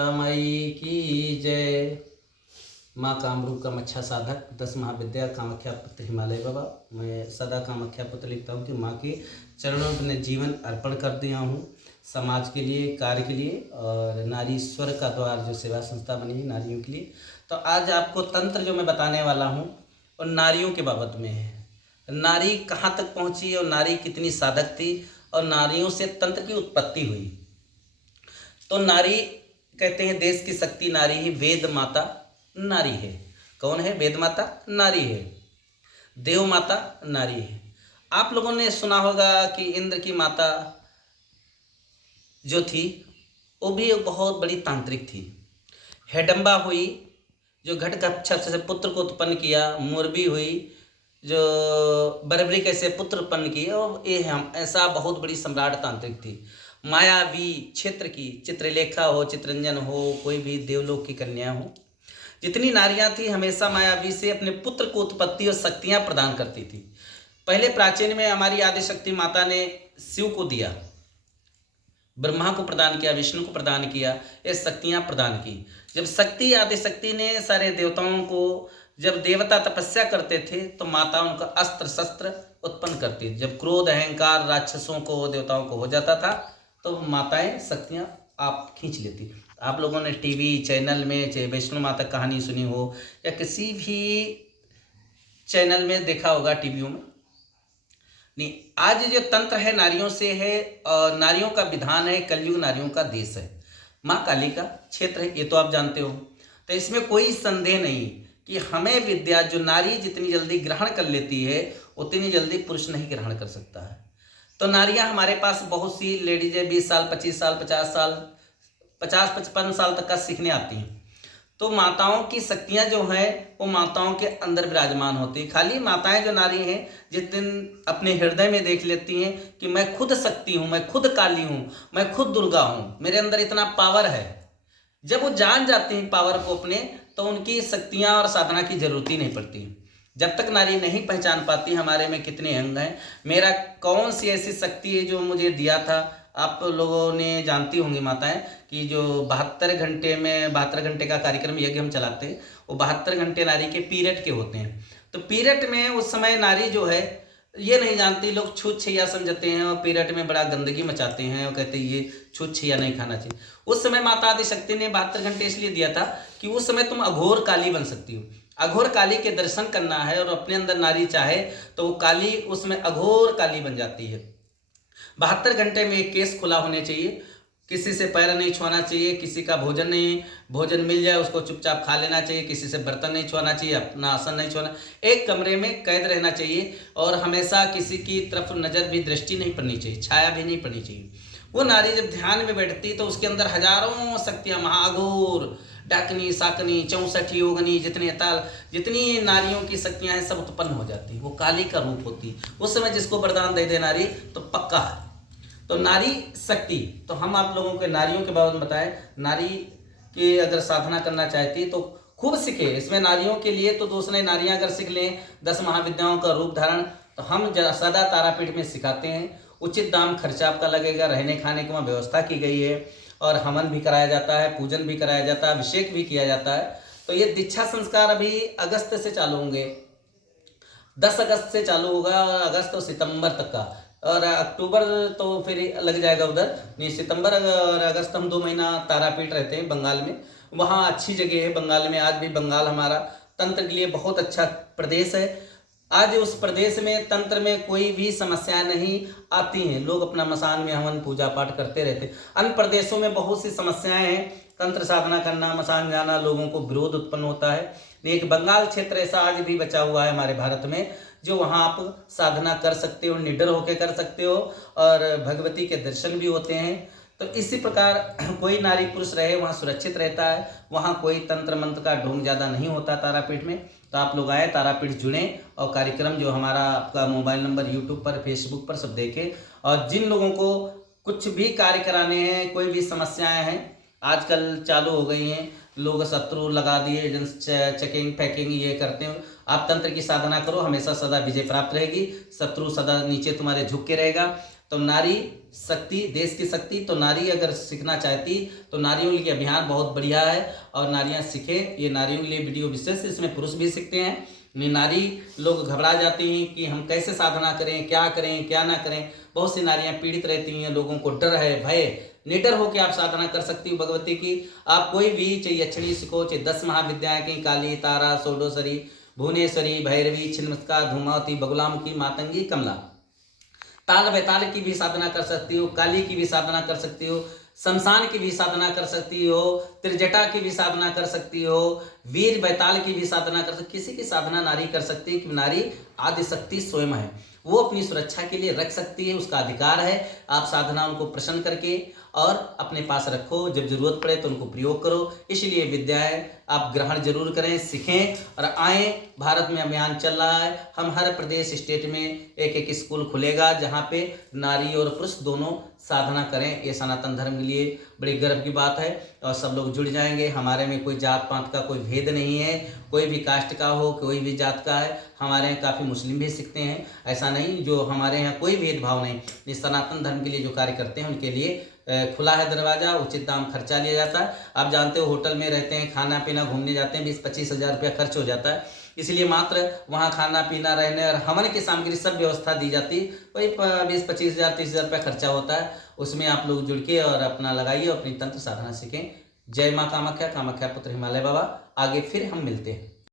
माई की जय। माँ कामरूप का मच्छा साधक 10 महाविद्या कामाख्या पुत्र हिमालय बाबा। मैं सदा कामाख्या पुत्र लिखता हूँ कि माँ के चरणों में अपने जीवन अर्पण कर दिया हूँ, समाज के लिए, कार्य के लिए, और नारी ईश्वर का द्वार जो सेवा संस्था बनी है नारियों के लिए। तो आज आपको तंत्र जो मैं बताने वाला हूँ और नारियों के बाबत में है। नारी कहाँ तक पहुँची और नारी कितनी साधक थी और नारियों से तंत्र की उत्पत्ति हुई। तो नारी कहते हैं देश की शक्ति नारी ही, वेद माता नारी है। कौन है? वेद माता नारी है, देव माता नारी है। आप लोगों ने सुना होगा कि इंद्र की माता जो थी वो भी एक बहुत बड़ी तांत्रिक थी। हेडम्बा हुई जो घटगच्छप से पुत्र को उत्पन्न किया, मुरबी हुई जो बरबरी से पुत्र उत्पन्न किए, और ये हम ऐसा बहुत बड़ी सम्राट तांत्रिक थी। मायावी क्षेत्र की चित्रलेखा हो, चित्रंजन हो, कोई भी देवलोक की कन्या हो, जितनी नारियां थी हमेशा मायावी से अपने पुत्र को उत्पत्ति और शक्तियां प्रदान करती थी। पहले प्राचीन में हमारी आदि शक्ति माता ने शिव को दिया, ब्रह्मा को प्रदान किया, विष्णु को प्रदान किया, ये शक्तियां प्रदान की। जब शक्ति आदि शक्ति ने सारे देवताओं को, जब देवता तपस्या करते थे तो माता उनका अस्त्र शस्त्र उत्पन्न करती थी। जब क्रोध अहंकार राक्षसों को देवताओं को हो जाता था तो माताएं शक्तियां आप खींच लेती। आप लोगों ने टीवी चैनल में चाहे वैष्णो माता कहानी सुनी हो या किसी भी चैनल में देखा होगा, टीवियों में। नहीं, आज जो तंत्र है नारियों से है और नारियों का विधान है, कलयुग नारियों का देश है, माँ काली का क्षेत्र है, ये तो आप जानते हो। तो इसमें कोई संदेह नहीं कि हमें विद्या जो नारी जितनी जल्दी ग्रहण कर लेती है उतनी जल्दी पुरुष नहीं ग्रहण कर सकता है। तो नारियां हमारे पास बहुत सी लेडीज है, 20 साल 25 साल 50 साल 50-55 साल तक का सीखने आती हैं। तो माताओं की शक्तियां जो हैं वो माताओं के अंदर विराजमान होती है। खाली माताएं जो नारी हैं जिस दिन अपने हृदय में देख लेती हैं कि मैं खुद शक्ति हूँ, मैं खुद काली हूँ, मैं खुद दुर्गा हूँ, मेरे अंदर इतना पावर है, जब वो जान जाती हैं पावर को अपने, तो उनकी शक्तियाँ और साधना की जरूरत ही नहीं पड़ती। जब तक नारी नहीं पहचान पाती हमारे में कितने अंग हैं, मेरा कौन सी ऐसी शक्ति है जो मुझे दिया था। आप लोगों ने जानती होंगी माताएं कि जो 72 घंटे का कार्यक्रम यज्ञ हम चलाते हैं, वो 72 घंटे नारी के पीरियड के होते हैं। तो पीरियड में उस समय नारी जो है ये नहीं जानती, लोग छूत छैया समझते हैं और पीरियड में बड़ा गंदगी मचाते हैं और कहते हैं ये छूत छैया नहीं खाना चाहिए। उस समय माता आदि शक्ति ने 72 घंटे इसलिए दिया था कि उस समय तुम अघोर काली बन सकती हो। अघोर काली के दर्शन करना है और अपने अंदर नारी चाहे तो वो काली उसमें अघोर काली बन जाती है। 72 घंटे में एक केस खुला होने चाहिए, किसी से पैर नहीं छुआना चाहिए, किसी का भोजन नहीं, भोजन मिल जाए उसको चुपचाप खा लेना चाहिए, किसी से बर्तन नहीं छुआना चाहिए, अपना आसन नहीं छुआना, एक कमरे में कैद रहना चाहिए और हमेशा किसी की तरफ नज़र भी, दृष्टि नहीं पड़नी चाहिए, छाया भी नहीं पड़नी चाहिए। वो नारी जब ध्यान में बैठती तो उसके अंदर हजारों शक्तियाँ, महाघोर, डाकनी, साकनी, 64 योगनी, जितनी नारियों की शक्तियाँ हैं सब उत्पन्न हो जाती, वो काली का रूप होती। उस समय जिसको वरदान दे दे नारी तो पक्का है। तो नारी शक्ति, तो हम आप लोगों के नारियों के बारे में बताएं। नारी की अगर साधना करना चाहती तो खूब सीखे। इसमें नारियों के लिए तो दोस्त नहीं, नारियां अगर सीख लें 10 महाविद्याओं का रूप धारण, तो हम सदा तारापीठ में सिखाते हैं। उचित दाम खर्चा आपका लगेगा, रहने खाने की वहाँ व्यवस्था की गई है और हवन भी कराया जाता है, पूजन भी कराया जाता है, अभिषेक भी किया जाता है। तो ये दीक्षा संस्कार अभी अगस्त से चालू होंगे, 10 अगस्त से चालू होगा, अगस्त और सितंबर तक का, और अक्टूबर तो फिर लग जाएगा उधर। नहीं, सितंबर और अगस्त हम 2 महीना तारापीठ रहते हैं बंगाल में। वहाँ अच्छी जगह है बंगाल में, आज भी बंगाल हमारा तंत्र के लिए बहुत अच्छा प्रदेश है। आज उस प्रदेश में तंत्र में कोई भी समस्याएं नहीं आती हैं, लोग अपना मसान में हवन पूजा पाठ करते रहते। अन्य प्रदेशों में बहुत सी समस्याएं हैं, तंत्र साधना करना, मसान जाना, लोगों को विरोध उत्पन्न होता है। एक बंगाल क्षेत्र ऐसा आज भी बचा हुआ है हमारे भारत में जो वहाँ आप साधना कर सकते हो, निडर होकर कर सकते हो और भगवती के दर्शन भी होते हैं। तो इसी प्रकार कोई नारी पुरुष रहे वहाँ सुरक्षित रहता है, वहाँ कोई तंत्र मंत्र का ढोंग ज़्यादा नहीं होता तारापीठ में। तो आप लोग आए, तारापीठ जुड़ें और कार्यक्रम जो हमारा आपका मोबाइल नंबर यूट्यूब पर, फेसबुक पर सब देखें। और जिन लोगों को कुछ भी कार्य कराने हैं, कोई भी समस्याएं हैं, आजकल चालू हो गई हैं, लोग शत्रु लगा दिए, चेकिंग पैकिंग ये करते हैं। आप तंत्र की साधना करो, हमेशा सदा विजय प्राप्त रहेगी, शत्रु सदा नीचे तुम्हारे झुक के रहेगा। तो नारी शक्ति, देश की शक्ति। तो नारी अगर सीखना चाहती तो नारियों के लिए अभियान बहुत बढ़िया है और नारियां सीखें। ये नारियों के लिए वीडियो विशेष, इसमें पुरुष भी सीखते हैं। नारी लोग घबरा जाती हैं कि हम कैसे साधना करें, क्या ना करें। बहुत सी नारियां पीड़ित रहती हैं, लोगों को डर है, भय। निडर होकर आप साधना कर सकती हो भगवती की। आप कोई भी, चाहे यक्षिणी सीखो, चाहे 10 महाविद्याएं की, काली, तारा, षोडशरी, भुवनेश्वरी, भैरवी, छिन्नमस्तिका, धूमावती, बगुलामुखी, मातंगी, कमला। ताल बैताल की भी साधना कर सकती हो, काली की भी साधना कर सकती हो, शमशान की भी साधना कर सकती हो, त्रिजटा की भी साधना कर सकती हो, वीर बैताल की भी साधना कर सकती। किसी की साधना नारी कर सकती है कि नारी आदि शक्ति स्वयं है, वो अपनी सुरक्षा के लिए रख सकती है, उसका अधिकार है। आप साधना उनको प्रसन्न करके और अपने पास रखो, जब जरूरत पड़े तो उनको प्रयोग करो। इसलिए विद्याएं आप ग्रहण जरूर करें, सीखें और आएँ। भारत में अभियान चल रहा है, हम हर प्रदेश स्टेट में एक एक स्कूल खुलेगा जहाँ पे नारी और पुरुष दोनों साधना करें। ये सनातन धर्म के लिए बड़ी गर्व की बात है और सब लोग जुड़ जाएंगे। हमारे में कोई जात पात का कोई भेद नहीं है, कोई भी कास्ट का हो, कोई भी जात का है। हमारे यहाँ काफ़ी मुस्लिम भी सीखते हैं, ऐसा नहीं, जो हमारे यहाँ कोई भेदभाव नहीं। इस सनातन धर्म के लिए जो कार्य करते हैं उनके लिए खुला है दरवाज़ा, उचित दाम खर्चा लिया जाता है। आप जानते हो होटल में रहते हैं, खाना पीना, घूमने जाते हैं, 20-25 हज़ार रुपया खर्च हो जाता है। इसलिए मात्र वहाँ खाना पीना, रहने और हवन की सामग्री सब व्यवस्था दी जाती है। वही 20-25 हज़ार 30 हज़ार रुपया खर्चा होता है। उसमें आप लोग जुड़ के और अपना लगाइए, अपनी तंत्र साधना सीखें। जय माँ कामाख्या, कामाख्या पुत्र हिमालय बाबा। आगे फिर हम मिलते हैं।